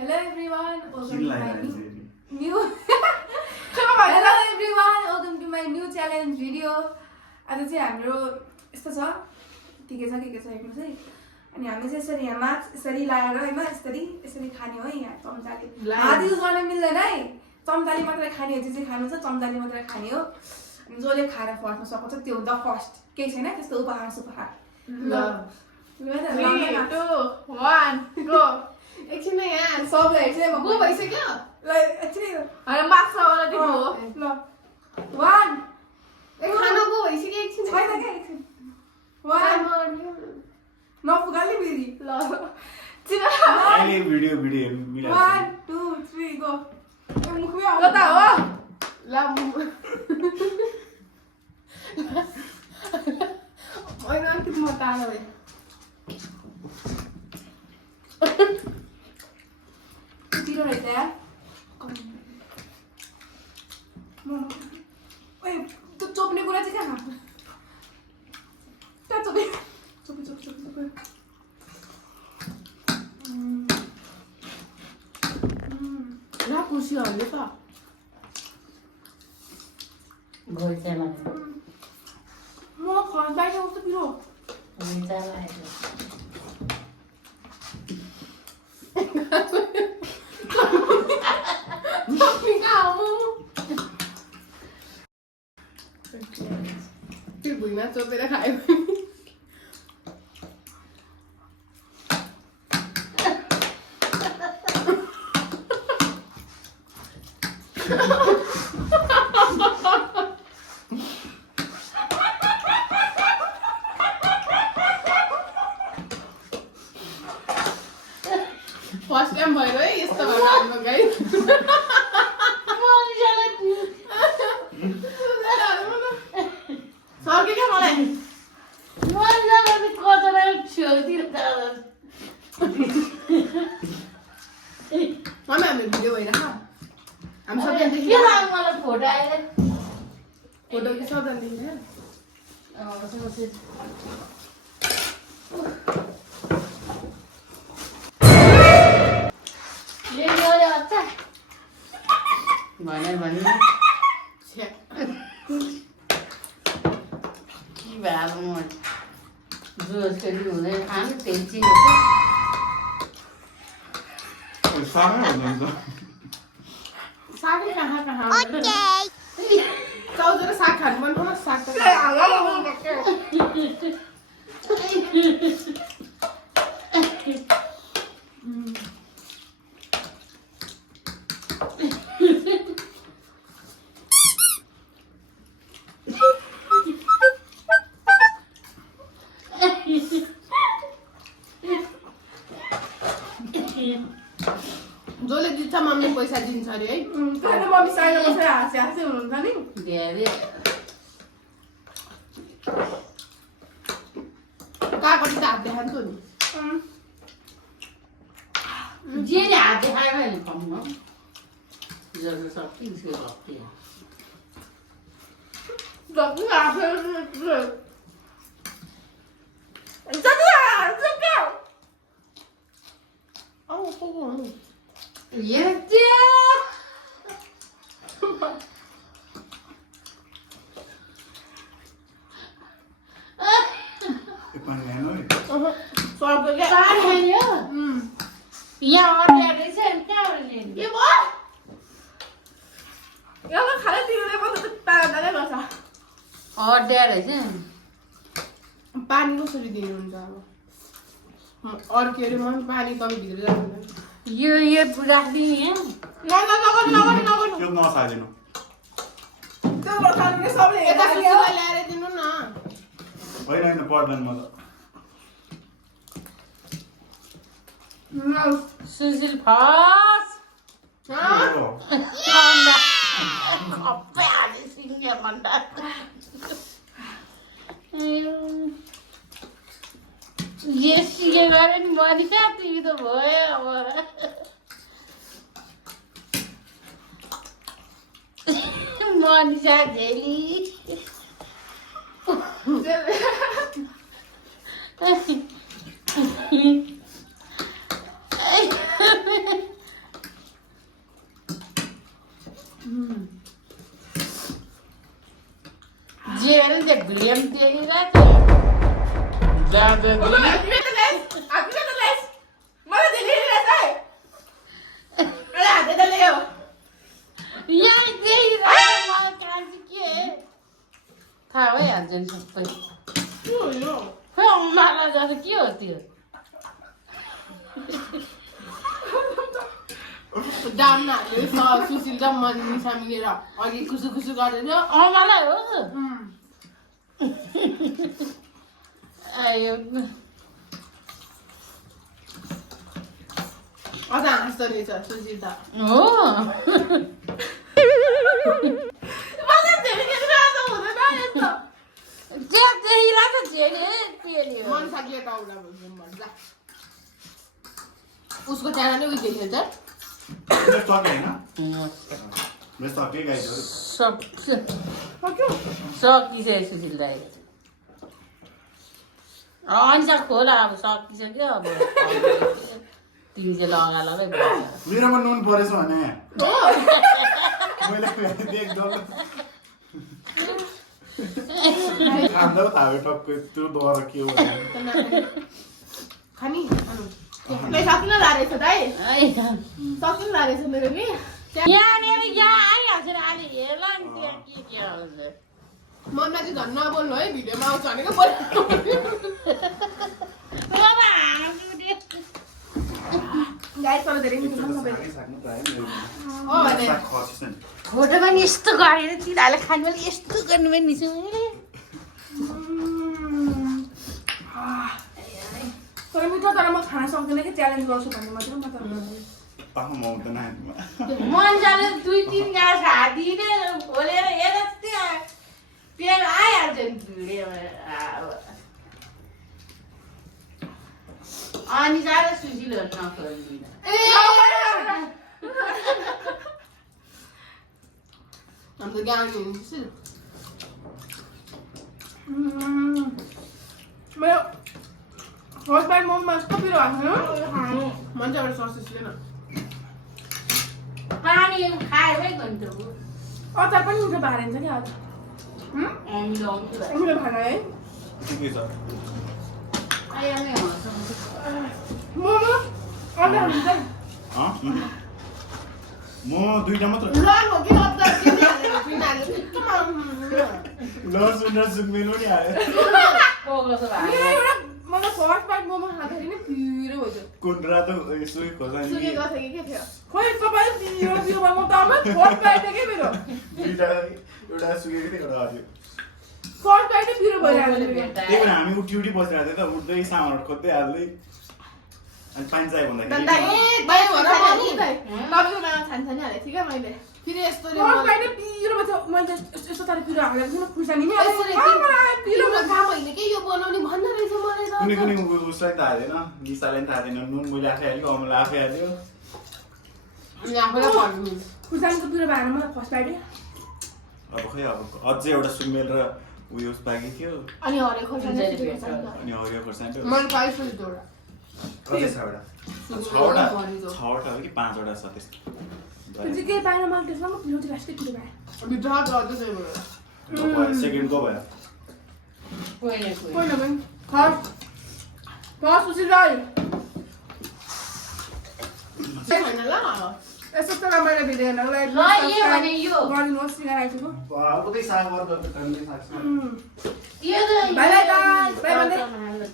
Hello everyone, welcome to my new Hello everyone, welcome to my new challenge video. आज चाहिँ हाम्रो यस्तो छ के छ हेर्नुस् है। अनि हामी चाहिँ यसरी यहाँ माछ यसरी लाएर हैन यसरी खाने हो यहाँ चम्चाले। हात युज गर्न मिल्दैन है। चम्चाले मात्रै खाने हो जे खानु छ चम्चाले मात्रै खाने हो। अनि जसले खाएर फर्स्टमा सक्छ त्यो द फर्स्ट केही छैन त्यस्तो उपहार ल 3, 2, 1 go एकछिन यहाँ सबलाई चाहिँ गो भइसक्यो ल एकछिन हैन मार्क्स वाला दिनु हो ल 1 ए खाना गो भइसक्यो एकछिन छैन के एकछिन 1 नफुगाली बिरी ल चिन अहिले भिडियो मिला 1 2 3 गो मुखमै आउ कता हो ल मैना कि म टाढो भए Zero right there. Oye, tu chopne कुरा चाहिँ कहाँ? Ta chope. ला कुर्सी हाल्यो त घोइचाला म खान बाहिर कस्तो पिरो. घोइचाला त्यो भुइँमा चोपेर खायो फर्स्ट टाइम भयो है यस्तो भएको गाई सर्के क्या मलाई मम्मी हाम्रो भिडियो भइरहेको हामी सबैजना देखिरहेको फोटो आयो फोटो कि सबैजना देखिरहेको भन्नु छ्या के भएको म जोस पनि हुँदैन खानु त्यही सामै हुनुहुन्छ सागै कहाँ चौधरी साग खानु मन पर्छ साग जसले जित्छ मम्मी पैसा दिन्छ अरे है त्यही मम्मी साइडमा बसेर हाँस्दै हुनुहुन्छ नि. धेरै कहाँपट्टि त हात देखाउँछु नि जे हात देखाएर नि कम्म जस्तो सक्छ उसको भक्ति जति हाँस्यो पानी ल्याएन है सर्के क्या यहाँ अड्याएकै छ नि कहाँबाट ल्याउने के भयो यहाँ खाना तिमीले मात्रै तागै गर्छ. अड्याएर चाहिँ पानी कसरी दिनुहुन्छ अब अर्को अरे मन पानी कमी भित्र जाँदैन यो राखिदिने यहाँ नगर्नु त्यो नसालिनु त्यो खाने सबले यता हेर्दा सुशीला ल्याएर दिनु न होइन पर्दैन म त सुशील फस अन्डा खप्पै हाले सिङ्गे अन्डा यस सिके गरे नि बनी कहाँ तिमी त भयो अब मनिषा झेली त ग्लेम देखिरहेको जाँदा मलाई देखिरहेछ है हाते त ल्यायो यहाँ देखिरहेको मलाई काम चाहिँ के थाहा भइहाल्छ नि सबै खै अम्मालाई जस्तो के हो त्यो डाम्नाहरूले सुशील र मनिषा मिलेर अघि खुसु खुसु गर्दै थियो अम्मालाई हो आयो अझ हाँस्दो रहेछ सुशील त हो देखिरहेको थियो मनिषा के टाउला भन्छ उसको च्यानल नै उयो देख्यो त मेस सक्यो होइन मेस सक्यो गाइजहरू सकिसक्यो सुशील दाइ अन्सा खोला अब सकिसक्यो अब तिमी चाहिँ लगाइ मेरोमा नुन परेछ भने मैले देख्दा खाँदा थाहा भयो टक्कै त्यो द्वारा के हो खानी ले सकिन लागेछ दाइ सकिन लागेछ मेरो नि यहाँनिर यहाँ आइहाल्छ नि अहिले हेर्ला नि त्यहाँ के आउँछ मनमा चाहिँ झन् नबोल्नु है भिडियोमा आउँछ भनेको बोल्नु गाइस तर धेरै मिठो छ सबैले फोटो पनि यस्तो गरेर तिनीहरूले खानु पनि यस्तो गर्नु पनि नि तर मिठो तर म खान सक्दिनँ कि च्यालेन्ज गर्छु भन्ने मात्रै म त मन्जाले 2-3 गाँस हातिने खोलेर हेर त्यहाँ आइहाल्छ नि भिडियोमा अनि साह्रै सुशीलहरू नखोल्दिन अन्त गाउँ हुन्छ मेरो फर्स्ट बाइट मोमोमा यस्तो पिरो हाल्नु मजाबाट ससेस लिएन पानी खाएरै गन्थ्यो अचार पनि मिठो भारिन्छ नि आज मिठो भाँडा है मोमो अचार हुन्छ म दुईटा मात्र लङ हो कि अचार किन हालेर पिनाले लसुन र सुकमेल पनि हाल्यो मलाई फर्स्ट बाइट मोमो खाँदाखेरि नै पिरो भयो कुन्द्रा त यसो खोर्सानी सुकेको थियो कि के थियो खोइ तपाईँ पिरो पिरो भएको त फर्स्ट बाइट के मेरो दुईटा एउटा सुकेको थियो एउटा हजुर फर्स्ट बाइटै पिरो भइरहेको त्यही भएर हामी उठी उठी बसिरहेको थियो त उठ्दै सामानहरू खोज्दै हाल्दै अनि पानी चाहियो भन्दाखेरि तपाईँकोमा छानछानी हालेको थिएँ क्या मैले फेरि यस्तो फर्स्ट बाइटै पिरो भयो मैले यस्तो तारिक पिरो हालेको थिएँ खुर्सानी नि पिरो थाहा भएन कि यो बनाउने भन्न रहेछ मलाई त कुनै कुनै उसलाई त हालेन निसालाई पनि हालेन नुन मैले आफै हाल्यो अमला आफै हाल्यो अनि आफैलाई भन्नु खुर्सानीको पिरो भएन मलाई फर्स्ट बाइटै अब खै अब अझै एउटा सुकमेल र उयो बाँकी थियो अनि हरियो खोर्सानी अनि हरियो खोर्सानी मैले पाइसकेँ एउटा कति छ एउटा छवटा हो कि 5वटा छ त्यस्तो त्यो चाहिँ केही पाएन मलाई त्यसमा पिरो चाहिँ लास्टै पिरो भयो भित्र हात गर्दैछ यो सेकेन्ड को भयो कोही नभए फर्स्ट सुशील राई छैन ल यस्तो त रमाइलो भिडियो हेर्नलाई ल यो भने यो गरिदिनुहोस् सिकाइरहेको उतै साग गर्दा त कहिले साग यो बाई बाई बाई बाई भन्दै